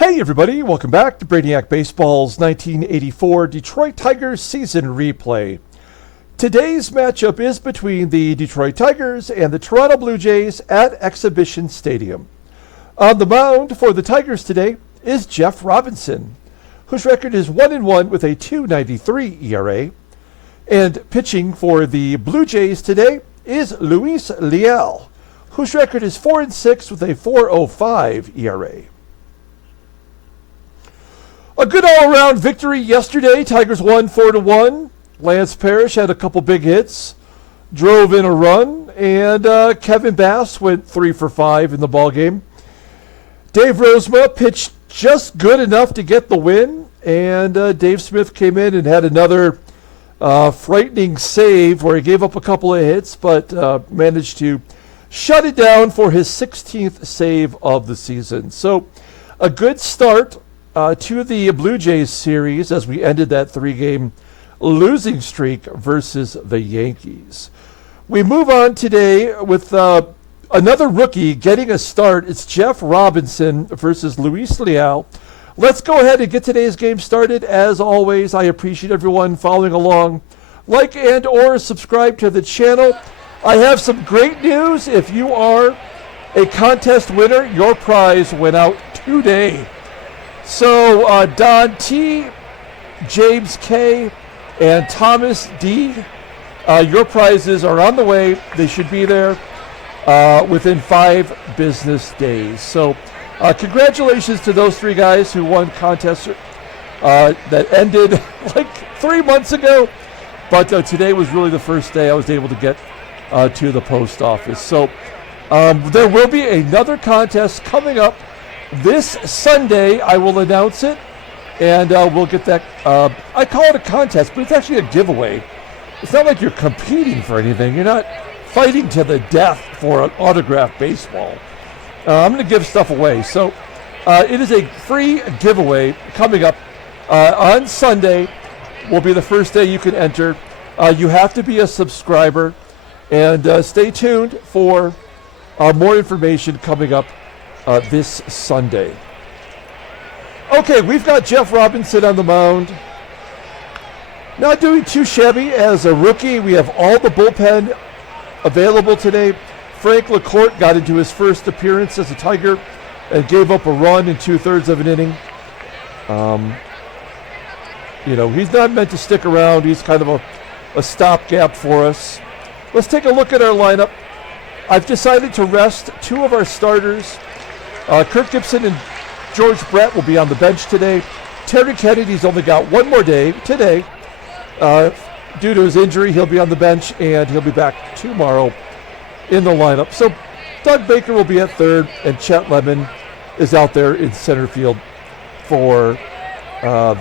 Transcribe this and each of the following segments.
Hey everybody, welcome back to Brainiac Baseball's 1984 Detroit Tigers season replay. Today's matchup is between the Detroit Tigers and the Toronto Blue Jays at Exhibition Stadium. On the mound for the Tigers today is Jeff Robinson, whose record is 1-1 with a 2.93 ERA. And pitching for the Blue Jays today is Luis Leal, whose record is 4-6 with a 4.05 ERA. A good all-around victory yesterday. Tigers won 4-1. Lance Parrish had a couple big hits, drove in a run, and Kevin Bass went 3 for 5 in the ballgame. Dave Rozema pitched just good enough to get the win, and Dave Smith came in and had another frightening save where he gave up a couple of hits, but managed to shut it down for his 16th save of the season. So a good start to the Blue Jays series as we ended that 3-game losing streak versus the Yankees. We move on today with another rookie getting a start. It's Jeff Robinson versus Luis Leal. Let's go ahead and get today's game started. As always, I appreciate everyone following along. Like and or subscribe to the channel. I have some great news. If you are a contest winner, your prize went out today. So Don T, James K, and Thomas D, your prizes are on the way. They should be there within 5 business days. So congratulations to those 3 guys who won contests that ended like 3 months ago. But today was really the first day I was able to get to the post office. So there will be another contest coming up this Sunday. I will announce it, and we'll get that. I call it a contest, but it's actually a giveaway. It's not like you're competing for anything. You're not fighting to the death for an autographed baseball. I'm going to give stuff away. So it is a free giveaway coming up on Sunday. Will be the first day you can enter. You have to be a subscriber, and stay tuned for more information coming up this Sunday. Okay, we've got Jeff Robinson on the mound. Not doing too shabby as a rookie. We have all the bullpen available today. Frank LaCourte got into his first appearance as a Tiger and gave up a run in 2/3 of an inning. He's not meant to stick around. He's kind of a stopgap for us. Let's take a look at our lineup. I've decided to rest 2 of our starters. Kirk Gibson and George Brett will be on the bench today. Terry Kennedy's only got 1 more day today. Due to his injury, he'll be on the bench, and he'll be back tomorrow in the lineup. So Doug Baker will be at third, and Chet Lemon is out there in center field for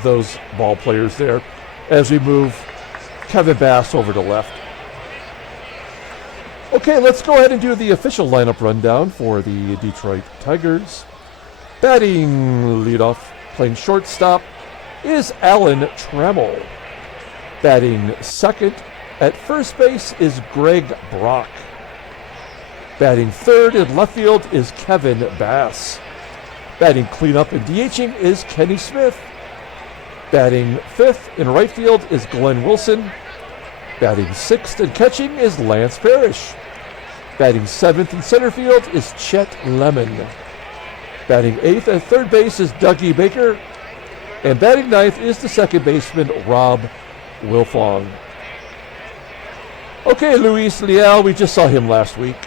those ball players there as we move Kevin Bass over to left. Okay, let's go ahead and do the official lineup rundown for the Detroit Tigers. Batting leadoff, playing shortstop, is Alan Trammell. Batting second at first base is Greg Brock. Batting third in left field is Kevin Bass. Batting cleanup and DHing is Kenny Smith. Batting fifth in right field is Glenn Wilson. Batting sixth and catching is Lance Parrish. Batting seventh in center field is Chet Lemon. Batting eighth at third base is Dougie Baker. And batting ninth is the second baseman, Rob Wilfong. Okay, Luis Leal, we just saw him last week.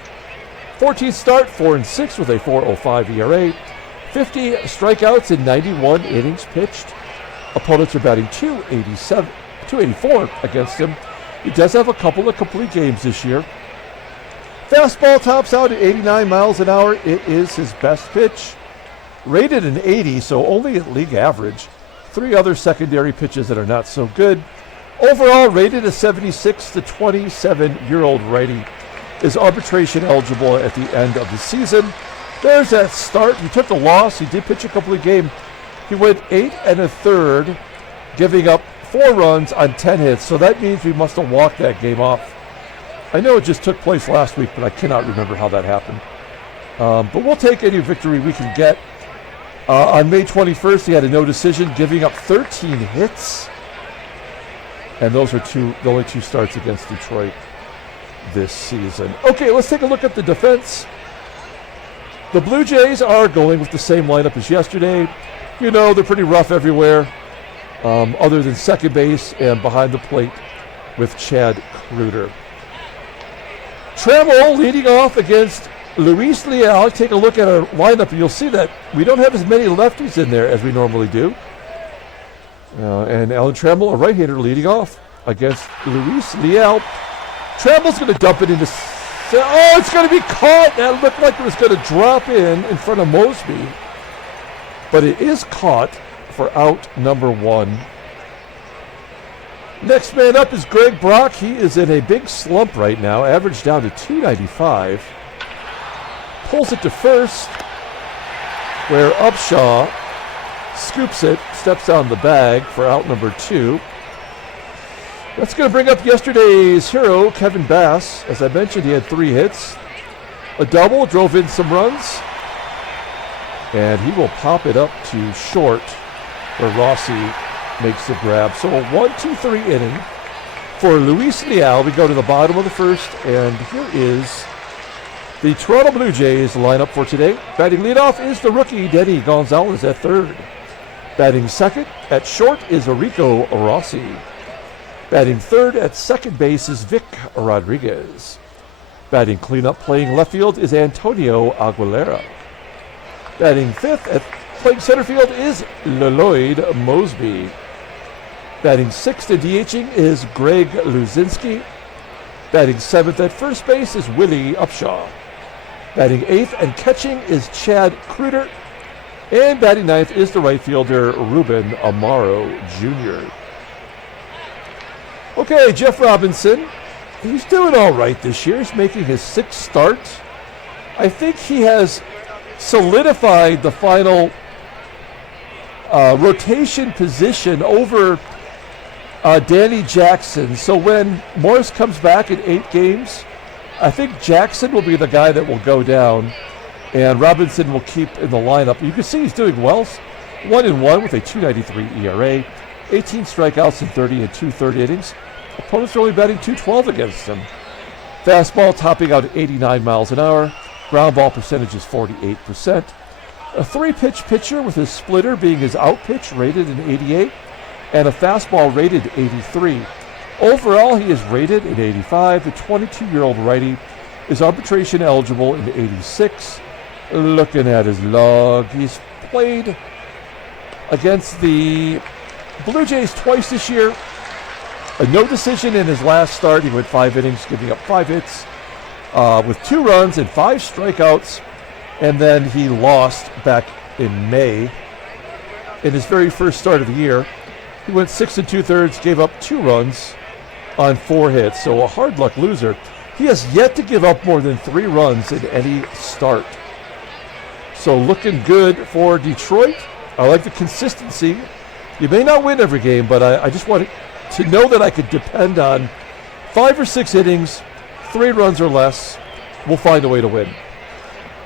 14th start, 4-6 with a 4.05 ERA. 50 strikeouts in 91 innings pitched. Opponents are batting 284 against him. He does have a couple of complete games this year. Fastball tops out at 89 miles an hour. It is his best pitch. Rated an 80, so only at league average. 3 other secondary pitches that are not so good. Overall, rated a 76, the 27-year-old righty is arbitration eligible at the end of the season. There's that start. He took the loss. He did pitch a couple of games. He went 8 1/3, giving up 4 runs on 10 hits. So that means we must have walked that game off. I know it just took place last week, but I cannot remember how that happened. But we'll take any victory we can get. On May 21st, he had a no decision, giving up 13 hits. And those are the only 2 starts against Detroit this season. Okay, let's take a look at the defense. The Blue Jays are going with the same lineup as yesterday. You know, they're pretty rough everywhere, other than second base and behind the plate with Chad KREUTER. TRAMMELL leading off against Leal. Take a look at our lineup and you'll see that we don't have as many lefties in there as we normally do. And Alan TRAMMELL, a right-hander, leading off against Leal. TRAMMELL's going to dump it into... Oh, it's going to be caught! That looked like it was going to drop in front of MOSEBY. But it is caught for out number 1. Next man up is Greg Brock. He is in a big slump right now, average down to 295. Pulls it to first, where UPSHAW scoops it, steps on the bag for out number 2. That's going to bring up yesterday's hero, Kevin Bass. As I mentioned, he had 3 hits. A double, drove in some runs. And he will pop it up to short, where ROSSY makes the grab. So a 1-2-3 inning for Leal. We go to the bottom of the first, and here is the Toronto Blue Jays lineup for today. Batting leadoff is the rookie Denny Gonzalez at third. Batting second at short is Rico ROSSY. Batting third at second base is Vic Rodriguez. Batting cleanup playing left field is Antonio Aguilera. Batting fifth at playing center field is Lloyd MOSEBY. Batting sixth and DHing is Greg LUZINSKI. Batting seventh at first base is Willie UPSHAW. Batting eighth and catching is Chad KREUTER. And batting ninth is the right fielder Ruben AMARO Jr. Okay, Jeff Robinson, he's doing all right this year. He's making his 6th start. I think he has solidified the final rotation position over Danny Jackson. So when Morris comes back in 8 games, I think Jackson will be the guy that will go down, and Robinson will keep in the lineup. You can see he's doing well. 1-1 with a 2.93 ERA, 18 strikeouts in 30 and 2/3 innings. Opponents are only batting .212 against him. Fastball topping out at 89 miles an hour. Ground ball percentage is 48%. A 3-pitch pitcher with his splitter being his out pitch rated an 88 and a fastball rated 83. Overall, he is rated at 85. The 22-year-old righty is arbitration eligible in 86. Looking at his log, he's played against the Blue Jays twice this year. A no decision in his last start. He went 5 innings, giving up 5 hits with 2 runs and 5 strikeouts. And then he lost back in May in his very first start of the year. He went 6 2/3, gave up 2 runs on 4 hits. So a hard luck loser. He has yet to give up more than 3 runs in any start. So looking good for Detroit. I like the consistency. You may not win every game, but I just want to know that I could depend on 5 or 6 innings, 3 runs or less. We'll find a way to win.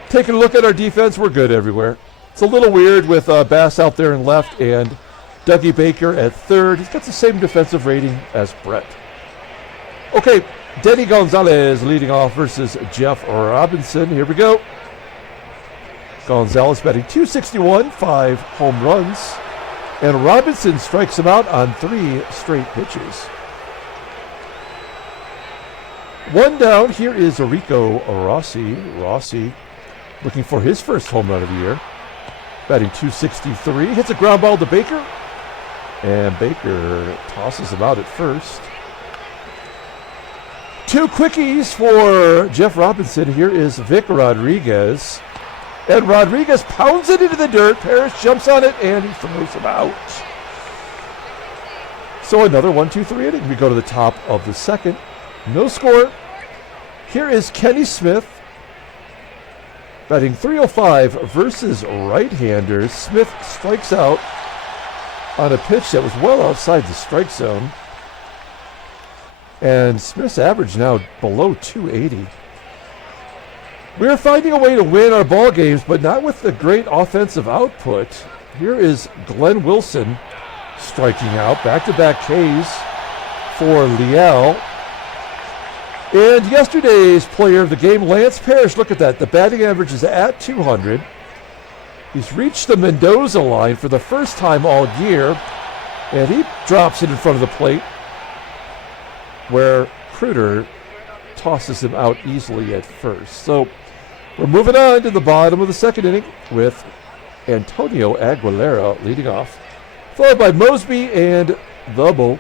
Taking a look at our defense, we're good everywhere. It's a little weird with Bass out there in left and Dougie Baker at third. He's got the same defensive rating as Brett. Okay, Denny Gonzalez leading off versus Jeff Robinson. Here we go. Gonzalez batting .261, 5 home runs. And Robinson strikes him out on 3 straight pitches. 1 down, here is Rico ROSSY. ROSSY looking for his first home run of the year. Batting .263, hits a ground ball to Baker. And Baker tosses him out at first. 2 quickies for Jeff Robinson. Here is Vic Rodriguez. And Rodriguez pounds it into the dirt. Parrish jumps on it, and he throws him out. So another 1-2-3 inning. We go to the top of the second. No score. Here is Kenny Smith. Batting .305 versus right-handers. Smith strikes out on a pitch that was well outside the strike zone. And Smith's average now below 280. We're finding a way to win our ball games, but not with the great offensive output. Here is Glenn Wilson striking out. Back-to-back Ks for Leal. And yesterday's player of the game, Lance Parrish, look at that. The batting average is at 200. He's reached the Mendoza line for the first time all year. And he drops it in front of the plate where KREUTER tosses him out easily at first. So we're moving on to the bottom of the second inning with Antonio Aguilera leading off, followed by Moseby and the Bull.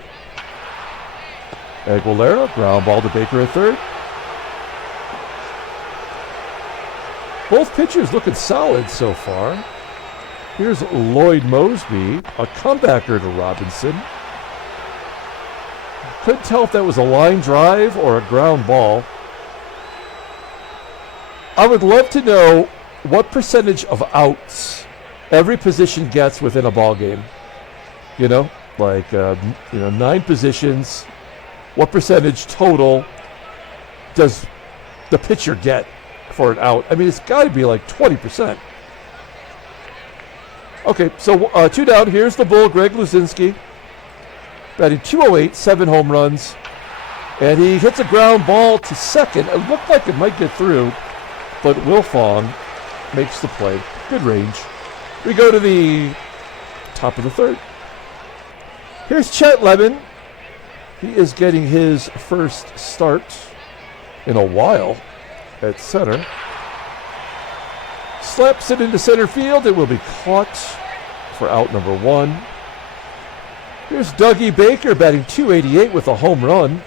Aguilera, ground ball to Baker at third. Both pitchers looking solid so far. Here's Lloyd Moseby, a comebacker to Robinson. Couldn't tell if that was a line drive or a ground ball. I would love to know what percentage of outs every position gets within a ball game. You know, like 9 positions. What percentage total does the pitcher get for an out? I mean, it's got to be like 20%. Okay, so 2 down. Here's the Bull, Greg LUZINSKI, batting .208, 7 home runs. And he hits a ground ball to second. It looked like it might get through, but WILFONG makes the play. Good range. We go to the top of the third. Here's Chet Lemon. He is getting his first start in a while at center. Slaps it into center field. It will be caught for out number 1. Here's Dougie Baker batting .288 with a home run.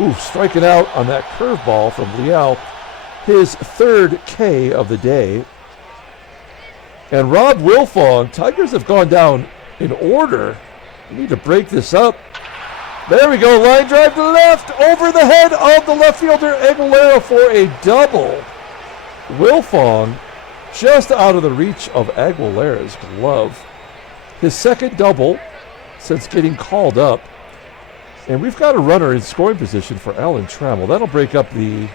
Ooh, striking out on that curveball from Leal. His 3rd K of the day. And Rob WILFONG, Tigers have gone down in order. We need to break this up. There we go, line drive to the left, over the head of the left fielder Aguilera for a double. WILFONG just out of the reach of Aguilera's glove. His 2nd double since getting called up. And we've got a runner in scoring position for Alan Trammell. That'll break up the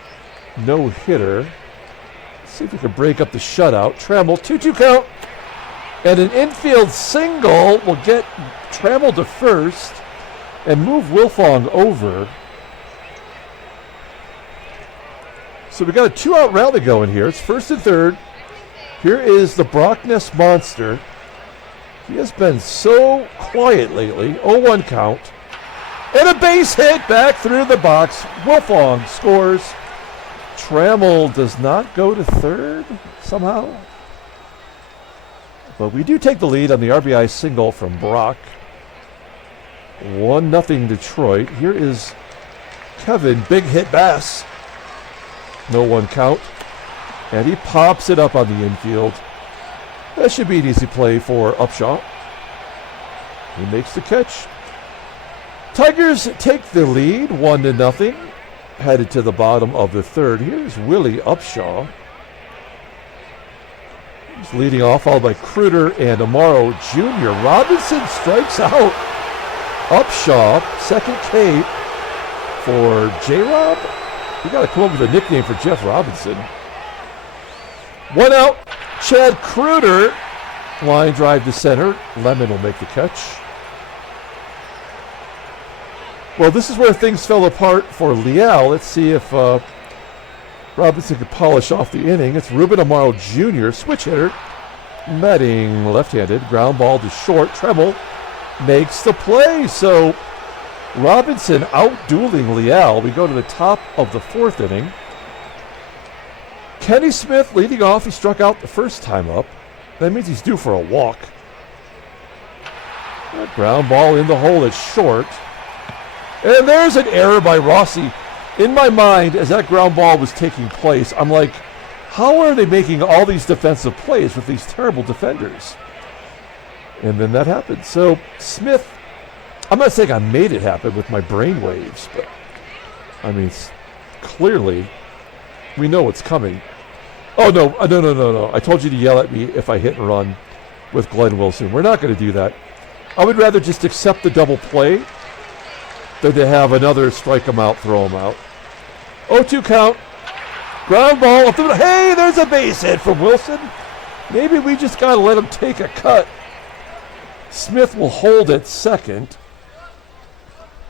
no-hitter. Let's see if we can break up the shutout. Trammell, 2-2 count. And an infield single will get Trammell to first and move WILFONG over. So we got a 2-out rally going here. It's 1st and 3rd. Here is the Brockness Monster. He has been so quiet lately. 0-1 count. And a base hit back through the box. WILFONG scores. Trammell does not go to third somehow. But we do take the lead on the RBI single from Brock. 1-0 Detroit. Here is Kevin, big hit Bass. 0-1 count. And he pops it up on the infield. That should be an easy play for UPSHAW. He makes the catch. Tigers take the lead, 1-0. Headed to the bottom of the third. Here's Willie UPSHAW. He's leading off, followed by KREUTER and AMARO Jr. Robinson strikes out. UPSHAW, 2nd K for J-Rob. We got to come up with a nickname for Jeff Robinson. 1 out. Chad KREUTER, line drive to center. Lemon will make the catch. Well, this is where things fell apart for Leal. Let's see if Robinson can polish off the inning. It's Ruben AMARO Jr., switch hitter, batting left-handed. Ground ball to short. Trammell makes the play. So Robinson out-dueling Leal. We go to the top of the 4th inning. Kenny Smith leading off. He struck out the first time up. That means he's due for a walk. That ground ball in the hole is short. And there's an error by ROSSY. In my mind, as that ground ball was taking place, I'm like, how are they making all these defensive plays with these terrible defenders? And then that happened. So Smith, I'm not saying I made it happen with my brain waves, but I mean, clearly we know what's coming. Oh, no. I told you to yell at me if I hit and run with Glenn Wilson. We're not going to do that. I would rather just accept the double play than to have another strike him out, throw him out. 0-2 count. Ground ball up the middle. Hey, there's a base hit from Wilson. Maybe we just got to let him take a cut. Smith will hold at second.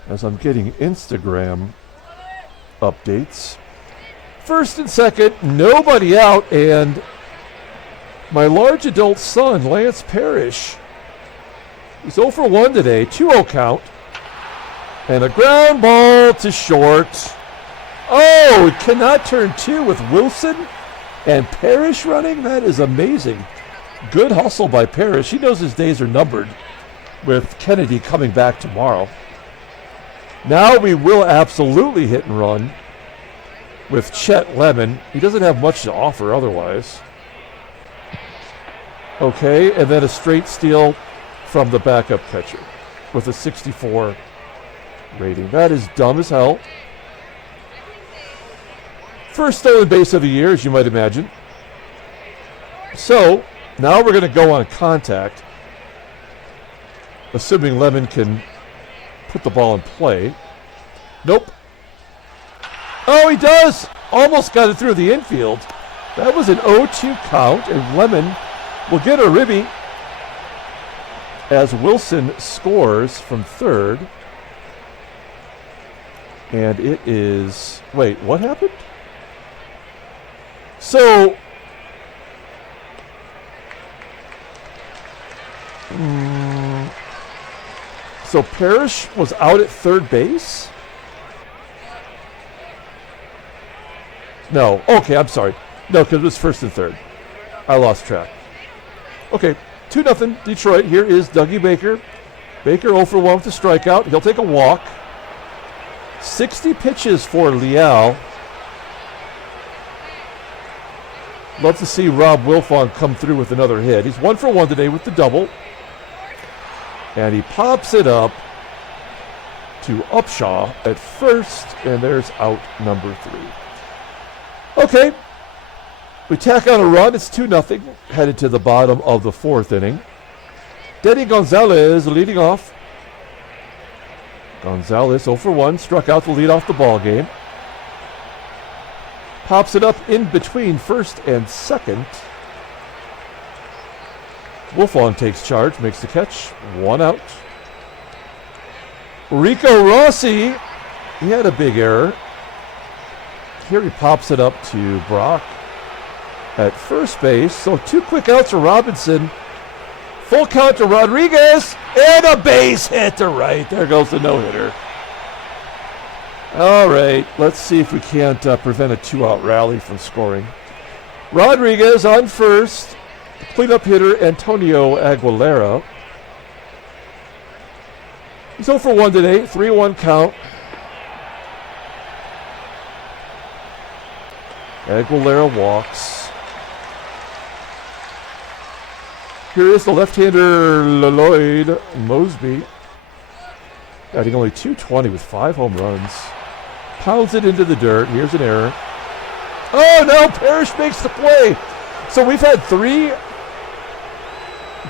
As I'm getting Instagram updates. First and second, nobody out, and my large adult son, Lance Parrish, he's 0 for 1 today, 2-0 count, and a ground ball to short. Oh, it cannot turn 2 with Wilson and Parrish running? That is amazing. Good hustle by Parrish. He knows his days are numbered with Kennedy coming back tomorrow. Now we will absolutely hit and run with Chet Lemon. He doesn't have much to offer otherwise. Okay, and then a straight steal from the backup catcher with a 64 rating. That is dumb as hell. First stolen base of the year, as you might imagine. So, now we're going to go on contact, assuming Lemon can put the ball in play. Nope. Oh, he does! Almost got it through the infield. That was an 0-2 count, and Lemon will get a ribby as Wilson scores from third. And it is... Wait, what happened? So... So Parrish was out at third base? No. Okay, I'm sorry. No, because it was first and third. I lost track. Okay, 2-0 Detroit. Here is Dougie Baker. Baker 0 for 1 with a strikeout. He'll take a walk. 60 pitches for Leal. Love to see Rob Wilfong come through with another hit. He's 1 for 1 today with the double. And he pops it up to UPSHAW at first, and there's out number 3. Okay, we tack on a run. It's 2-0, headed to the bottom of the 4th inning. Denny Gonzalez leading off. Gonzalez 0 for 1, struck out to lead off the ball game. Pops it up in between first and second. Wilfong takes charge, makes the catch, 1 out. Rico Rossi, he had a big error. Here he pops it up to Brock at first base. So 2 quick outs for Robinson. Full count to Rodriguez, and a base hit to right. There goes the no-hitter. All right, let's see if we can't prevent a 2-out rally from scoring. Rodriguez on first. Cleanup hitter Antonio Aguilera. He's 0 for 1 today, 3-1 count. Aguilera walks. Here is the left-hander Lloyd MOSEBY. Batting only .220 with 5 home runs. Pounds it into the dirt. Here's an error. Oh no, Parrish makes the play. So we've had 3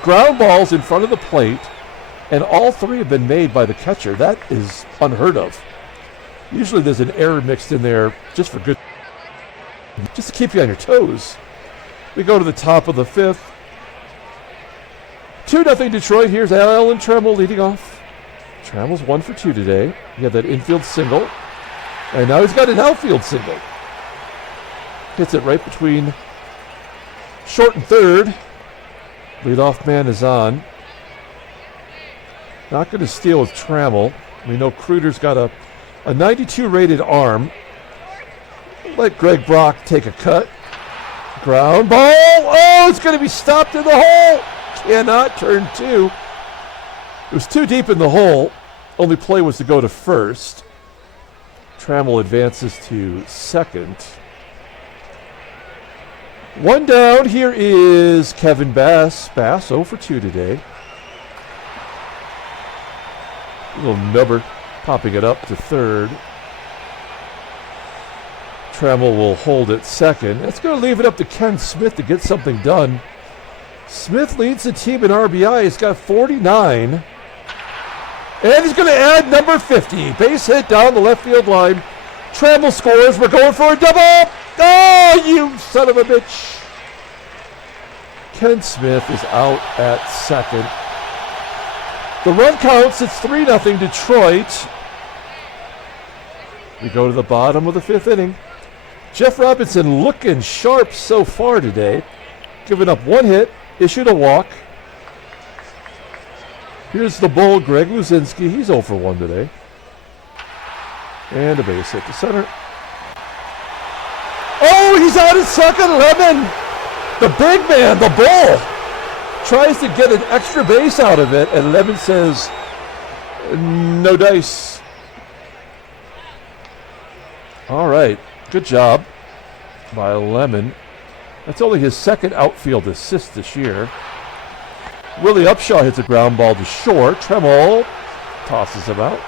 ground balls in front of the plate, and all 3 have been made by the catcher. That is unheard of. Usually there's an error mixed in there just for good, just to keep you on your toes. We go to the top of the 5th. 2-0 Detroit. Here's Alan Trammell leading off. Trammell's 1 for 2 today. He had that infield single, and now he's got an outfield single. Hits it right between short and third. Leadoff man is on. Not going to steal with Trammell. We know KREUTER's got a 92 rated arm. Let Greg Brock take a cut. Ground ball. Oh, it's going to be stopped in the hole. Cannot turn 2. It was too deep in the hole. Only play was to go to first. Trammell advances to second. 1 down. Here is Kevin Bass. Bass 0 for 2 today. Little nubber popping it up to third. Trammell will hold at second. It's going to leave it up to Ken Smith to get something done. Smith leads the team in RBI. He's got 49. And he's going to add number 50. Base hit down the left field line. Trammell scores. We're going for a double. Oh! Oh, you son of a bitch. Ken Smith is out at second. The run counts. It's 3-0 Detroit. We go to the bottom of the 5th inning. Jeff Robinson looking sharp so far today. Giving up 1 hit, issued a walk. Here's the bull, Greg LUZINSKI. He's 0 for 1 today. And a base hit to center. Oh, he's out at second. Lemon, the big man, the bull, tries to get an extra base out of it, and Lemon says, no dice. All right, good job by Lemon. That's only his 2nd outfield assist this year. Willie UPSHAW hits a ground ball to short. TRAMMELL tosses him out.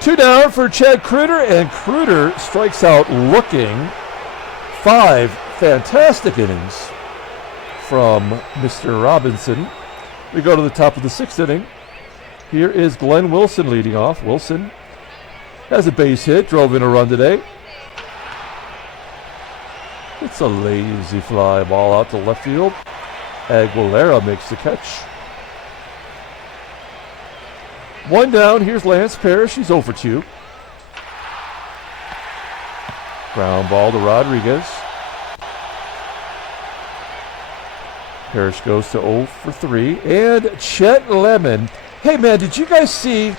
2 down for Chad KREUTER, and KREUTER strikes out looking. 5 fantastic innings from Mr. Robinson. We go to the top of the 6th inning. Here is Glenn Wilson leading off. Wilson has a base hit, drove in a run today. It's a lazy fly ball out to left field. Aguilera makes the catch. 1 down. Here's Lance Parrish. He's 0 for 2. Ground ball to Rodriguez. Parrish goes to 0 for 3. And Chet Lemon. Hey, man, did you guys see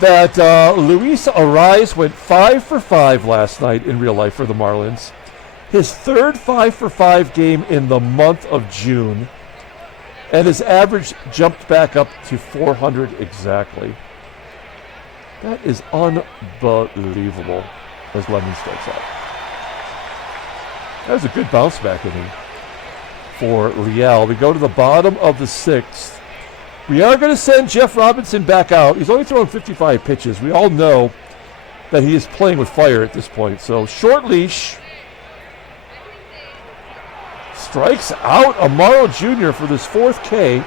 that Luis Ariz went 5 for 5 last night in real life for the Marlins? His 3rd 5 for 5 game in the month of June. And his average jumped back up to 400 exactly. That is unbelievable as Lemon strikes out. That was a good bounce back inning for Leal. We go to the bottom of the 6th. We are going to send Jeff Robinson back out. He's only thrown 55 pitches. We all know that he is playing with fire at this point. So short leash. Strikes out AMARO Jr. for this 4th K.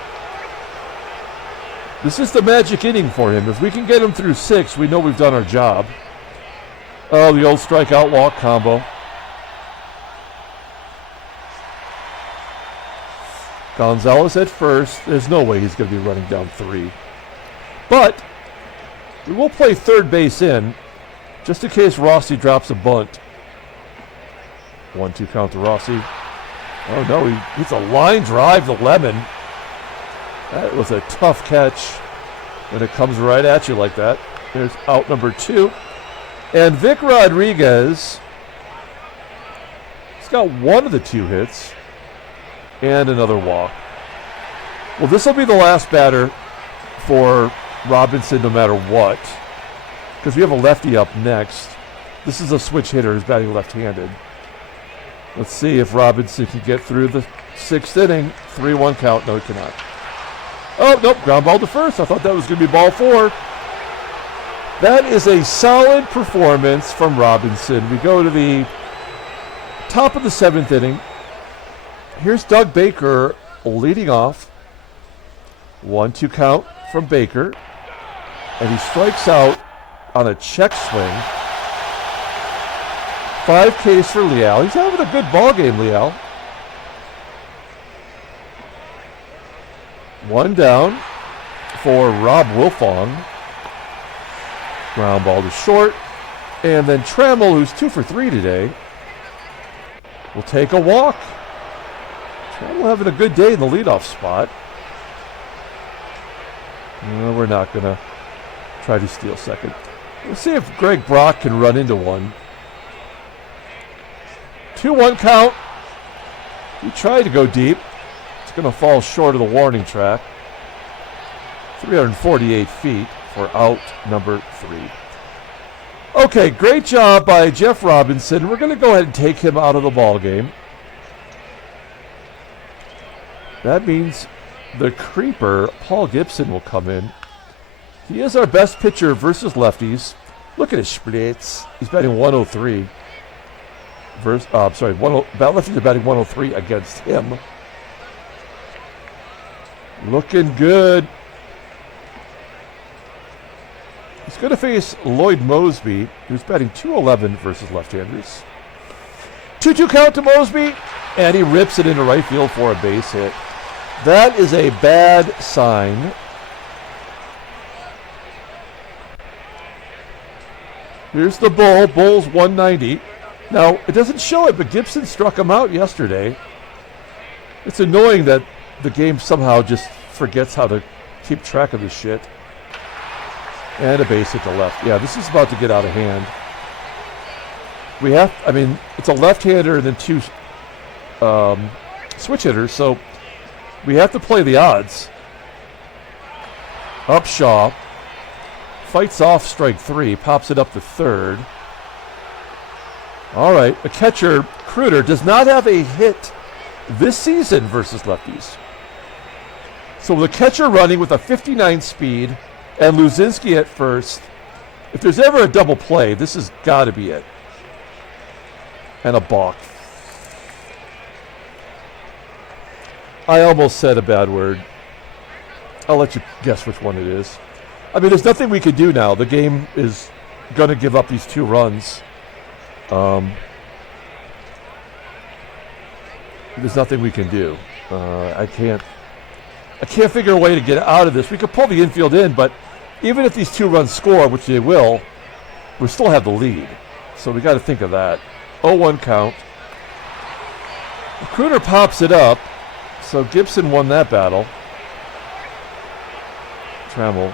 This is the magic inning for him. If we can get him through 6, we know we've done our job. Oh, the old strikeout walk combo. Gonzalez at first. There's no way he's going to be running down 3. But we will play 3rd base in just in case Rossy drops a bunt. 1-2 count to Rossy. Oh no, he hits a line drive to Lemon. That was a tough catch when it comes right at you like that. There's out number 2. And Vic Rodriguez, he's got 1 of the 2 hits and another walk. Well, this will be the last batter for Robinson no matter what, because we have a lefty up next. This is a switch hitter who's batting left-handed. Let's see if Robinson can get through the 6th inning. 3-1 count. No, he cannot. Oh, nope. Ground ball to first. I thought that was going to be ball 4. That is a solid performance from Robinson. We go to the top of the 7th inning. Here's Doug Baker leading off. 1-2 count from Baker. And he strikes out on a check swing. 5 Ks for Leal. He's having a good ball game, Leal. 1 down for Rob WILFONG. Ground ball to short. And then TRAMMELL, who's 2 for 3 today, will take a walk. TRAMMELL having a good day in the leadoff spot. No, we're not going to try to steal second. Let's see if Greg Brock can run into one. 2-1 count. He tried to go deep. It's going to fall short of the warning track. 348 feet for out number 3. Okay, great job by Jeff Robinson. We're going to go ahead and take him out of the ball game. That means the creeper, Paul Gibson, will come in. He is our best pitcher versus lefties. Look at his splits. He's batting 103. Lefties are batting 103 against him. Looking good. He's He's going to face Lloyd Moseby, who's batting .211 versus left-handers. 2-2 count to Moseby, and he rips it into right field for a base hit. That is a bad sign. Here's the Bull. Bull's 190. Now, it doesn't show it, but Gibson struck him out yesterday. It's annoying that the game somehow just forgets how to keep track of this shit. And a base hit to left. Yeah, this is about to get out of hand. We have, I mean, it's a left-hander and then two switch hitters, so we have to play the odds. UPSHAW fights off strike 3, pops it up to third. All right, a catcher, KREUTER, does not have a hit this season versus lefties. So with a catcher running with a 59 speed and LUZINSKI at first, if there's ever a double play, this has got to be it. And a balk. I almost said a bad word. I'll let you guess which one it is. I mean, there's nothing we could do now. The game is going to give up these 2 runs. There's nothing we can do. I can't figure a way to get out of this. We could pull the infield in, but even if these 2 runs score, which they will, we still have the lead. So we got to think of that. 0-1 count. KREUTER pops it up, so Gibson won that battle. TRAMMELL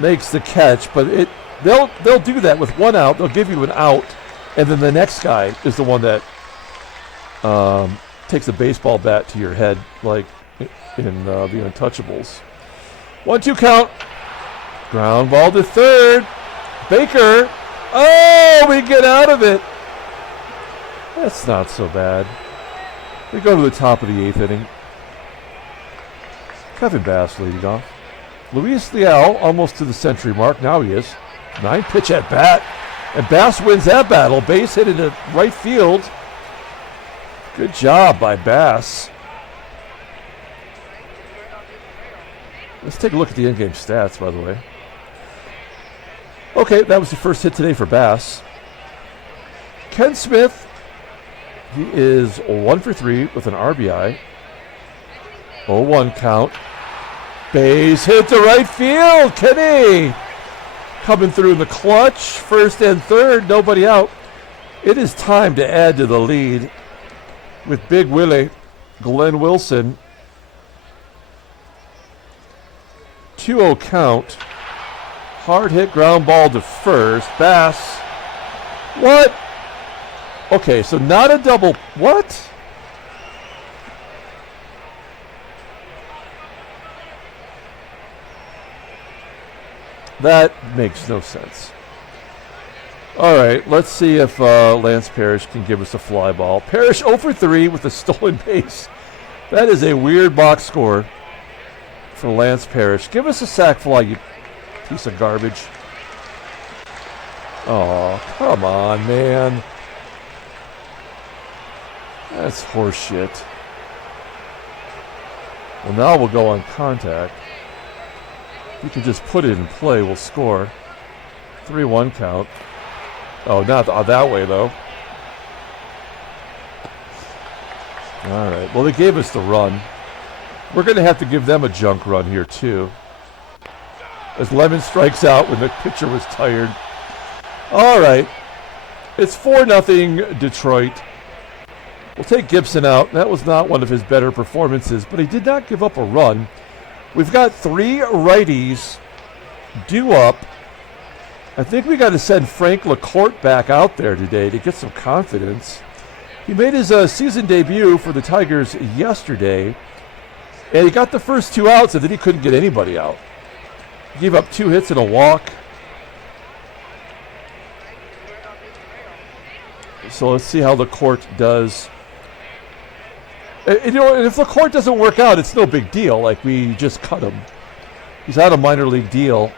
makes the catch, but they'll do that with 1 out. They'll give you an out, and then the next guy is the one that takes a baseball bat to your head, like in the Untouchables. 1-2 count. Ground ball to third. Baker. Oh, we get out of it. That's not so bad. We go to the top of the 8th inning. Kevin Bass leading off. Leal almost to the century mark. Now he is. 9 pitch at bat. And Bass wins that battle. Base hit into right field. Good job by Bass. Let's take a look at the in-game stats, by the way. Okay, that was the first hit today for Bass. Ken Smith, he is 1 for 3 with an RBI. 0-1 count. Base hit to right field. Kenny coming through in the clutch. First and third, nobody out. It is time to add to the lead with Big Willie, Glenn Wilson. 2-0 count. Hard hit ground ball to first. Bass. What? Okay, so not a double. What? That makes no sense. All right, let's see if Lance Parrish can give us a fly ball. Parrish 0 for 3 with a stolen base. That is a weird box score for Lance Parrish. Give us a sac fly, you piece of garbage. Oh, come on, man. That's horseshit. Well, now we'll go on contact. If we can just put it in play, we'll score. 3-1 count. Oh, not that way, though. All right. Well, they gave us the run. We're going to have to give them a junk run here, too. As Lemon strikes out when the pitcher was tired. All right. It's 4-0 Detroit. We'll take Gibson out. That was not one of his better performances, but he did not give up a run. We've got 3 righties due up. I think we got to send Frank LaCourte back out there today to get some confidence. He made his season debut for the Tigers yesterday, and he got the first 2 outs, and then he couldn't get anybody out. He gave up 2 hits and a walk. So let's see how LaCourte does. You know, and if LaCourte doesn't work out, it's no big deal. Like, we just cut him. He's out a minor league deal.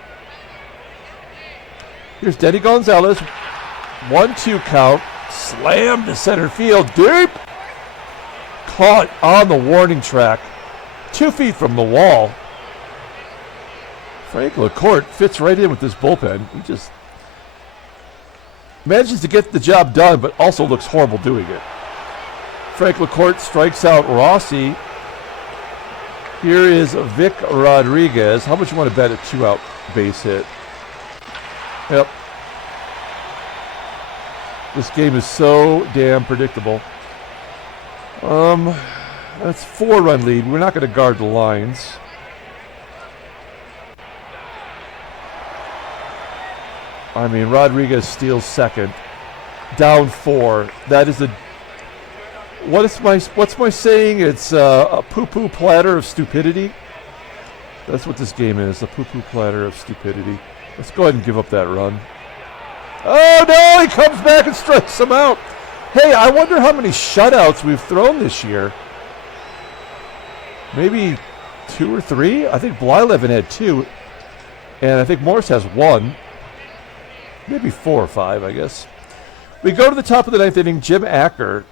Here's Denny Gonzalez. 1-2 count. Slam to center field. Deep. Caught on the warning track. 2 feet from the wall. Frank LaCourte fits right in with this bullpen. He just manages to get the job done, but also looks horrible doing it. Frank LaCourte strikes out Rossi. Here is Vic Rodriguez. How much you want to bet a 2-out base hit? Yep. This game is so damn predictable. That's 4-run lead. We're not going to guard the lines. I mean, Rodriguez steals second. Down 4. That is a... What's my saying? It's a poo-poo platter of stupidity. That's what this game is, a poo-poo platter of stupidity. Let's go ahead and give up that run. Oh, no! He comes back and strikes him out. Hey, I wonder how many shutouts we've thrown this year. Maybe 2 or 3? I think Blyleven had 2. And I think Morse has 1. Maybe 4 or 5, I guess. We go to the top of the 9th inning. Jim Acker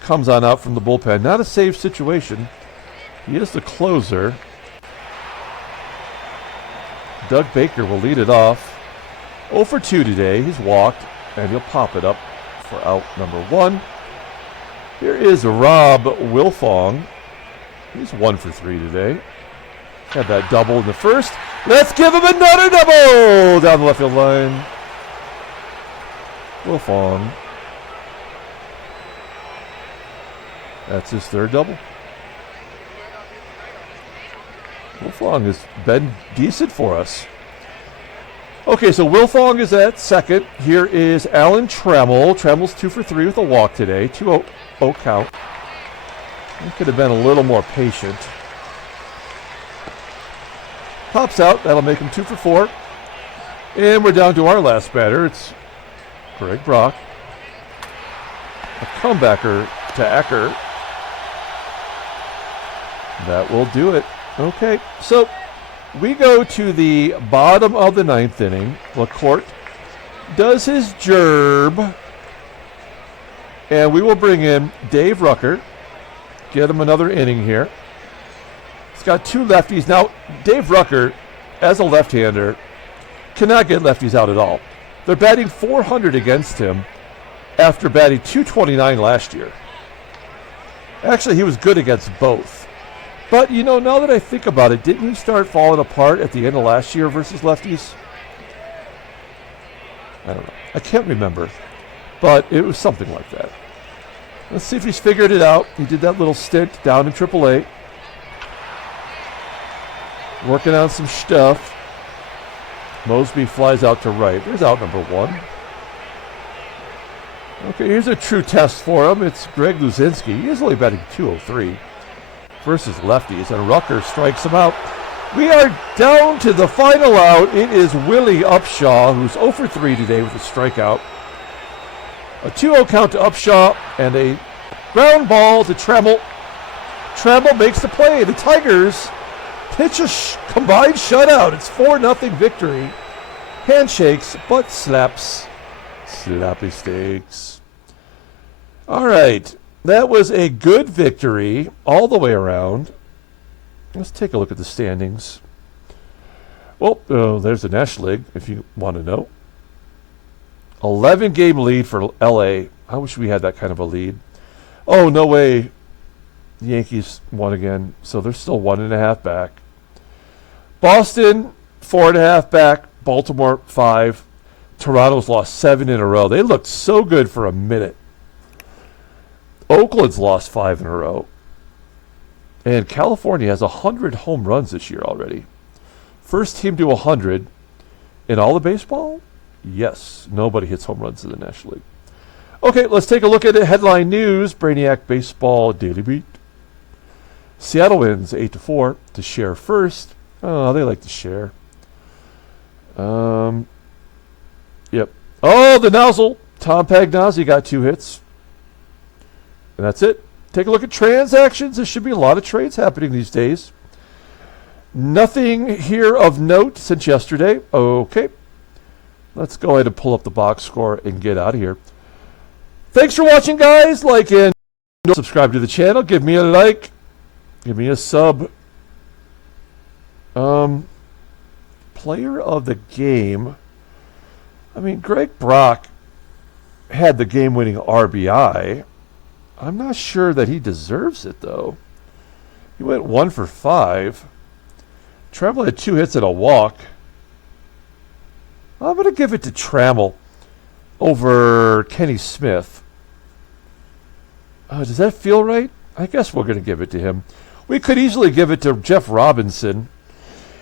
comes on out from the bullpen. Not a save situation. He is the closer. Doug Baker will lead it off. 0 for 2 today. He's walked, and he'll pop it up for out number 1. Here is Rob Wilfong. He's 1 for 3 today. Had that double in the first. Let's give him another double down the left field line. Wilfong. That's his 3rd double. Wilfong has been decent for us. Okay, so Wilfong is at second. Here is Alan Trammell. Trammell's 2 for 3 with a walk today. 2-0 count. He could have been a little more patient. Pops out. That'll make him 2 for 4. And we're down to our last batter. It's Greg Brock. A comebacker to Acker. That will do it. Okay, so we go to the bottom of the 9th inning. LaCourte does his gerb. And we will bring in Dave Rucker. Get him another inning here. He's got 2 lefties. Now, Dave Rucker, as a left-hander, cannot get lefties out at all. They're batting .400 against him after batting .229 last year. Actually, he was good against both. But, you know, now that I think about it, didn't he start falling apart at the end of last year versus lefties? I don't know. I can't remember. But it was something like that. Let's see if he's figured it out. He did that little stint down in AAA. Working on some stuff. Moseby flies out to right. There's out number 1. Okay, here's a true test for him. It's Greg Luzinski. He is only batting .203 versus lefties, and Rucker strikes him out. We are down to the final out. It is Willie UPSHAW, who's 0 for 3 today with a strikeout. A 2-0 count to UPSHAW, and a ground ball to Trammell. Trammell makes the play. The Tigers pitch a combined shutout. It's 4-0 victory. Handshakes, butt slaps, slappy steaks. All right. That was a good victory all the way around. Let's take a look at the standings. Well, there's the National League, if you want to know. 11-game lead for L.A. I wish we had that kind of a lead. Oh, no way. The Yankees won again, so they're still 1.5 back. Boston, 4.5 back. Baltimore, 5. Toronto's lost 7 in a row. They looked so good for a minute. Oakland's lost 5 in a row. And California has 100 home runs this year already. First team to 100 in all of baseball? Yes. Nobody hits home runs in the National League. Okay, let's take a look at the headline news. Brainiac Baseball Daily Beat. Seattle wins 8-4 to share first. Oh, they like to share. Yep. Oh, the nozzle. Tom Pagnozzi got 2 hits. And that's it. Take a look at transactions. There should be a lot of trades happening these days. Nothing here of note since yesterday. Okay. Let's go ahead and pull up the box score and get out of here. Thanks for watching, guys. Like and subscribe to the channel. Give me a like. Give me a sub. player of the game, I mean, Greg Brock had the game-winning RBI. I'm not sure that he deserves it, though. He went 1 for 5. Trammell had 2 hits and a walk. I'm going to give it to Trammell over Kenny Smith. Does that feel right? I guess we're going to give it to him. We could easily give it to Jeff Robinson.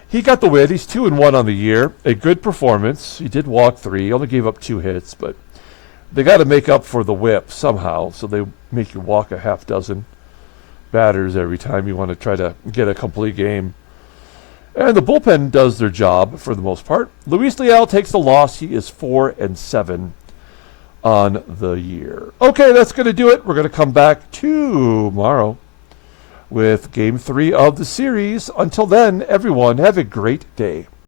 He got the win. He's 2-1 on the year. A good performance. He did walk 3. He only gave up 2 hits, but they got to make up for the whip somehow. So they make you walk a half dozen batters every time you want to try to get a complete game. And the bullpen does their job for the most part. Luis Leal takes the loss. He is 4-7 on the year. Okay, that's going to do it. We're going to come back tomorrow with Game 3 of the series. Until then, everyone, have a great day.